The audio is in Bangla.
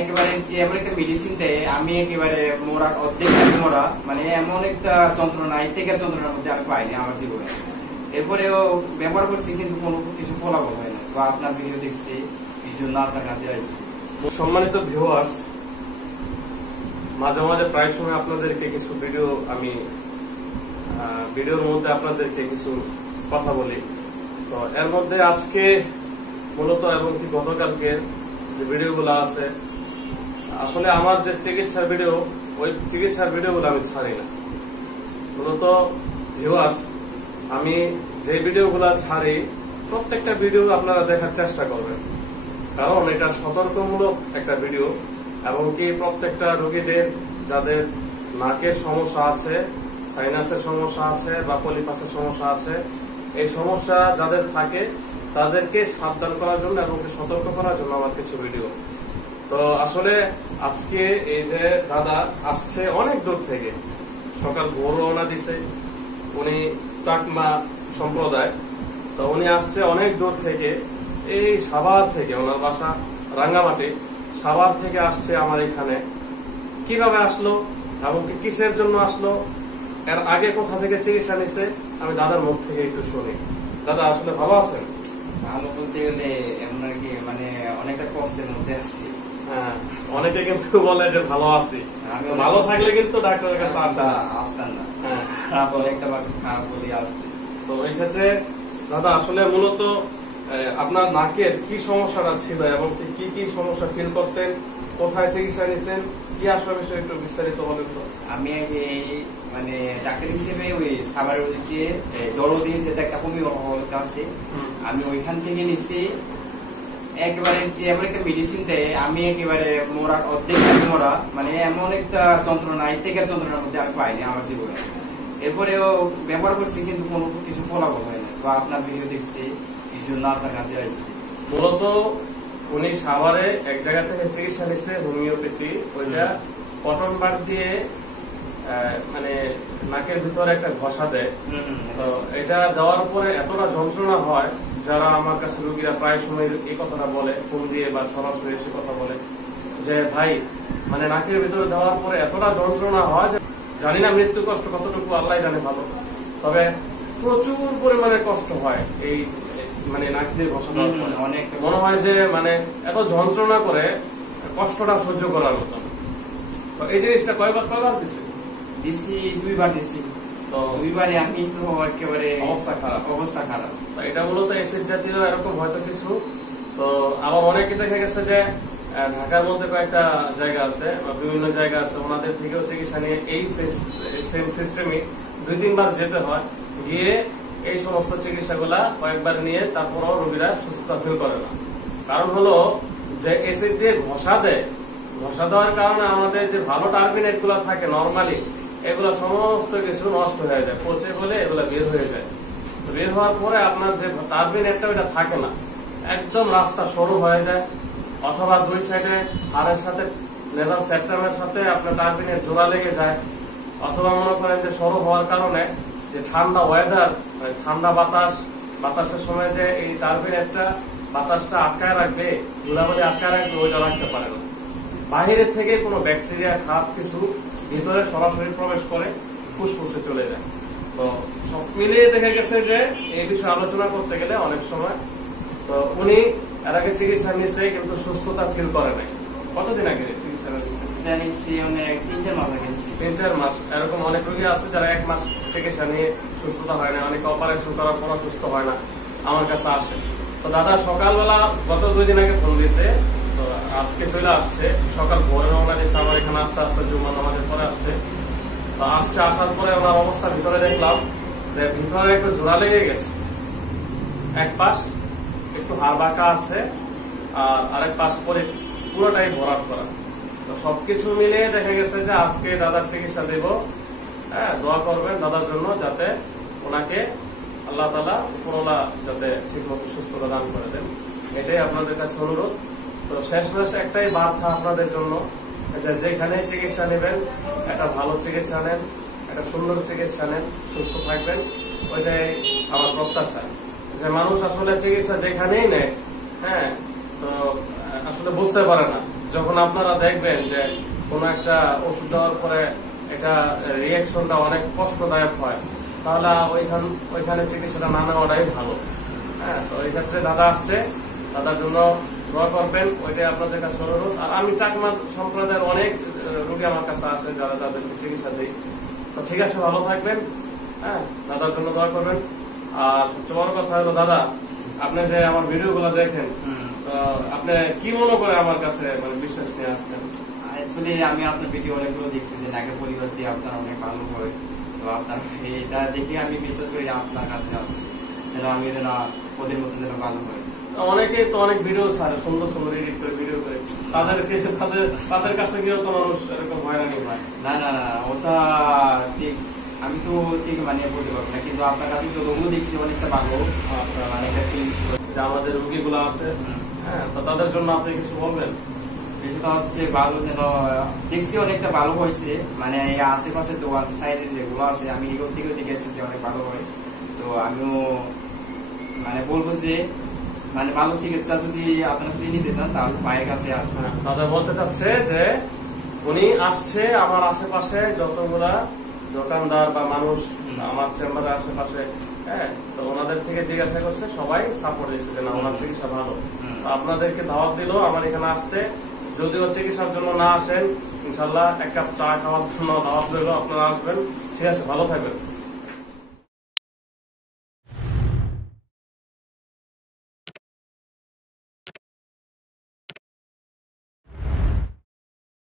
একেবারে যে এমন একটা মেডিসিন দেয়, আমি একেবারে মোরা অর্ধেক মোরা, মানে এমন একটা যন্ত্রণা, এই থেকে যন্ত্রণার মধ্যে আমি পাইনি আমার জীবনে। এরপরেও ব্যবহার করছি, কিন্তু কোনো কিছু ফলাফল হয় না। তো আপনার ভিডিও দেখছি, কিছু না আপনার কাছে আসছি। সম্মানিত ভিউয়ার্স, মাঝে মাঝে প্রায় সময় আপনাদেরকে কিছু ভিডিওর মধ্যে আপনাদেরকে কিছু কথা বলি। তো এর মধ্যে আজকে মূলত এবং কি গতকালকে যে ভিডিওগুলো আছে, আসলে আমার যে চিকিৎসার ভিডিও, ওই চিকিৎসার ভিডিওগুলো আমি ছাড়ি না। মূলত ভিউয়ার্স, আমি যে ভিডিওগুলো ছাড়ি প্রত্যেকটা ভিডিও আপনারা দেখার চেষ্টা করবেন, কারণ এটা সতর্কমূলক একটা ভিডিও। এবং কি প্রত্যেকটা রোগীদের যাদের নাকের সমস্যা আছে, সাইনাসের সমস্যা আছে বা পলিপাসের সমস্যা আছে, এই সমস্যা যাদের থাকে তাদেরকে সাবধান করার জন্য এবং সতর্ক করার জন্য আমার কিছু ভিডিও। তো আসলে আজকে এই যে দাদা আসছে অনেক দূর থেকে, সকাল ভোর রওনা দিছে, উনি চাকমা সম্প্রদায়। তো উনি আসছে অনেক দূর থেকে, এই সাভার থেকে, ওনার বাসা রাঙ্গামাটি, সাভার থেকে আসছে আমার এখানে। কিভাবে আসলো এবং কিসের জন্য আসলো, এর আগে কোথা থেকে চিকিৎসা নিছে, আমি দাদার মুখ থেকে একটু শুনি। দাদা আসলে ভালো আছেন? ভালো বলতে গেলে এমন আর কি, মানে অনেকটা কষ্টের মধ্যে আসছি। হ্যাঁ, অনেকে কিন্তু বলে যে ভালো আছি, ভালো থাকলে কিন্তু ডাক্তারের কাছে আসতাম না। হ্যাঁ, খারাপ হলে একটা খারাপ বলে আসছে। তো এই ক্ষেত্রে দাদা আসলে মূলত আপনার নাকের কি সমস্যাটা ছিল এবং কি কি সমস্যা ফিল করতেন, কোথায় চিকিৎসা নিছেন, কি আসলে বিষয় একটু বিস্তারিত বলেন তো। আমি মানে ডাক্তার হিসেবে ওই সাভারের ওদিকে দরদিন যেটা একটা হোমিও আছে, আমি ওইখান থেকে নিচ্ছি। একেবারে যে এমন একটা মেডিসিন দেয়, আমি একেবারে মোরা অর্ধেক মোরা, মানে এমন একটা যন্ত্রণা, এই থেকে যন্ত্রণার মধ্যে আমি পাইনি আমার জীবনে। এরপরেও ব্যবহার করছি, কিন্তু কোনো কিছু ফলাফল হয় না। তো আপনার ভিডিও দেখছি, কিছু না আপনার কাছে আসছি। মূলত উনি সাভারে এক জায়গা থেকে চিকিৎসা নিচ্ছে হোমিওপ্যাথি, ওইটা কটন বার দিয়ে মানে নাকের ভিতরে একটা ঘষা দেয়। তো এটা দেওয়ার পরে এতটা যন্ত্রণা হয়, যারা আমার কাছে রোগীরা প্রায় সময় এই কথাটা বলে, ফোন দিয়ে বা সরাসরি এসে কথা বলে যে ভাই, মানে নাকের ভিতরে দেওয়ার পরে এতটা যন্ত্রণা হয় যে জানি না মৃত্যু কষ্ট কতটুকু আল্লাহ জানে ভালো, তবে প্রচুর পরিমাণে কষ্ট হয় এই মানে নাক দিয়ে ঘষা দেওয়ার পরে। অনেক মনে হয় যে মানে এত যন্ত্রণা করে কষ্টটা সহ্য করার মতন। তো এই জিনিসটা কয়বার দিচ্ছি? দুইবার দিচ্ছি। তো দুইবারে আমি তো একেবারে অবস্থা খারাপ। এটা মূলত অ্যাসিড জাতীয় এরকম হয়তো কিছু। তো আবার অনেকে দেখা গেছে যে ঢাকার মধ্যে কয়েকটা জায়গা আছে বা বিভিন্ন জায়গা আছে, ওনাদের থেকেও চিকিৎসা নিয়ে এই সেম সিস্টেমে 2-3 বার যেতে হয়, গিয়ে এই সমস্ত চিকিৎসাগুলা কয়েকবার নিয়ে তারপরও রোগীরা সুস্থতা ফিল করে না। কারণ হলো যে অ্যাসিড দিয়ে ঘষা দেয়, ঘষা দেওয়ার কারণে আমাদের যে ভালো টার্বিনেট গুলা থাকে নর্মালি, এগুলো সমস্ত কিছু নষ্ট হয়ে যায়, পচে বলে এগুলা বের হয়ে যায়। বের হওয়ার পরে আপনার যে টার্বিনেটটা ওইটা থাকে না, একদম রাস্তা সরু হয়ে যায়, অথবা দুই সাইডে হাড়ের সাথে নেজাল সেপ্টামের সাথে আপনার টার্বিনেট জোড়া লেগে যায়, অথবা মনে করেন যে সরু হওয়ার কারণে যে ঠান্ডা ওয়েদার, ঠান্ডা বাতাসের সময় যে এই টার্বিনেটটা বাতাসটা আটকায় রাখবে, ধুলাবালি আটকায় রাখবে, ওইটা রাখতে পারে না। বাহিরের থেকে কোনো ব্যাকটেরিয়া খারাপ কিছু ভিতরে সরাসরি প্রবেশ করে ফুসফুসে চলে যায়। তো সব মিলিয়ে দেখা গেছে যে এই বিষয়ে আলোচনা করতে গেলে অনেক সময়, তো উনি এর আগে চিকিৎসা নিচ্ছে কিন্তু সুস্থতা ফিল করে নাই। কতদিন আগে চিকিৎসা নিচ্ছে? 3-4 মাস। এরকম অনেক রোগী আছে যারা 1 মাস চিকিৎসা নিয়ে সুস্থতা হয় না, অনেকে অপারেশন করার পর সুস্থ হয় না, আমার কাছে আসে। তো দাদা সকালবেলা গত 2 দিন আগে ফোন দিয়েছে, তো আজকে চলে আসছে, সকাল ভোরে রওনা দিয়েছে আমার এখানে আসতে আসতে, জুম্মা নামাজের পরে আসছে। তো আসার পরে ওনার অবস্থা ভিতরে দেখলাম যে ভিতরে একটু জোড়া লেগে গেছে, এক পাশ একটু হাড় বাঁকা আছে আর আরেক পাশ পরে পুরোটাই ভরাট করা। তো সবকিছু মিলিয়ে দেখা গেছে যে আজকে দাদার চিকিৎসা দেব। হ্যাঁ, দোয়া করবেন দাদার জন্য, যাতে ওনাকে আল্লাহ তাআলা উপরওয়ালা যাতে ঠিকমতো সুস্থতা দান করে দেন, এটাই আপনাদের কাছে অনুরোধ। তো শেষমেশ একটাই বার্তা আপনাদের জন্য, যেখানে চিকিৎসা নেবেন একটা ভালো চিকিৎসা নেন, একটা সুন্দর চিকিৎসা নেন, সুস্থ থাকবেন, ওইটাই আমার প্রত্যাশা। যে মানুষ আসলে চিকিৎসা যেখানেই নেয়, হ্যাঁ, তো আসলে বুঝতে পারে না। যখন আপনারা দেখবেন যে কোনো একটা ওষুধ দেওয়ার পরে এটা রিয়াকশনটা অনেক কষ্টদায়ক হয়, তাহলে ওইখানে চিকিৎসাটা না নেওয়াটাই ভালো। হ্যাঁ, তো এই ক্ষেত্রে দাদা আসছে, দাদার জন্য দোয়া করবেন, ওইটাই আপনাদের কাছে অনুরোধ। আর আমি চাকমা সম্প্রদায়ের অনেক রোগী আমার কাছে আসে, যারা তাদেরকে চিকিৎসা দিই। তো ঠিক আছে, ভালো থাকবেন। হ্যাঁ, দাদার জন্য দোয়া করবেন। আর সবচেয়ে বড় কথা হলো দাদা, আপনি যে আমার ভিডিও গুলো দেখেন, তো আপনি কি মনে করে আমার কাছে মানে বিশ্বাস নিয়ে আসছেন? অ্যাকচুয়ালি আমি আপনার ভিডিও অনেকগুলো দেখছি যে নাকের পরিবেশ দিয়ে আপনার অনেক ভালো হয়। তো আপনার এটা দেখে আমি বিশ্বাস করি আপনার কাছে আসছি, যেন আমি যেন ওদের মতো যেন ভালো হয়। অনেকে তো অনেক ভিডিও ছাড়ে, সুন্দর সুন্দর এডিট করে ভিডিও করে, তাদের কাছে গিয়েও তো মানুষ এরকম হয়রানি হয়। না না না, ওটা ঠিক আমি তো ঠিক মানে বলতে পারবো না, কিন্তু আপনার কাছে যতগুলো দেখছি অনেকটা ভালো। আচ্ছা, মানে একটা ফিলিংস যে আমাদের রুগীগুলো আছে, হ্যাঁ, তো তাদের জন্য আপনি কিছু বলবেন? এটা হচ্ছে ভালো, যেন দেখছি অনেকটা ভালো হয়েছে। মানে এই আশেপাশে দোকান সাইডে যেগুলো আছে, আমি এগুলো থেকে দেখেছি যে অনেক ভালো হয়। তো আমিও মানে বলবো যে মানে ভালো চিকিৎসা যদি আপনারা যদি নিতে চান, তাহলে মায়ের কাছে আসে। দাদা বলতে চাচ্ছে যে উনি আসছে আমার আশেপাশে যতগুলা দোকানদার বা মানুষ আমার চেম্বারের আশেপাশে, হ্যাঁ, তো ওনাদের থেকে জিজ্ঞাসা করছে, সবাই সাপোর্ট দিচ্ছে যে না, ওনার চিকিৎসা ভালো। আপনাদেরকে দাওয়াত দিল আমার এখানে আসতে। যদিও চিকিৎসার জন্য না আসেন, ইনশাল্লাহ এক কাপ চা খাওয়ার জন্য দাওয়াত রইল, আপনারা আসবেন। ঠিক আছে, ভালো থাকবেন।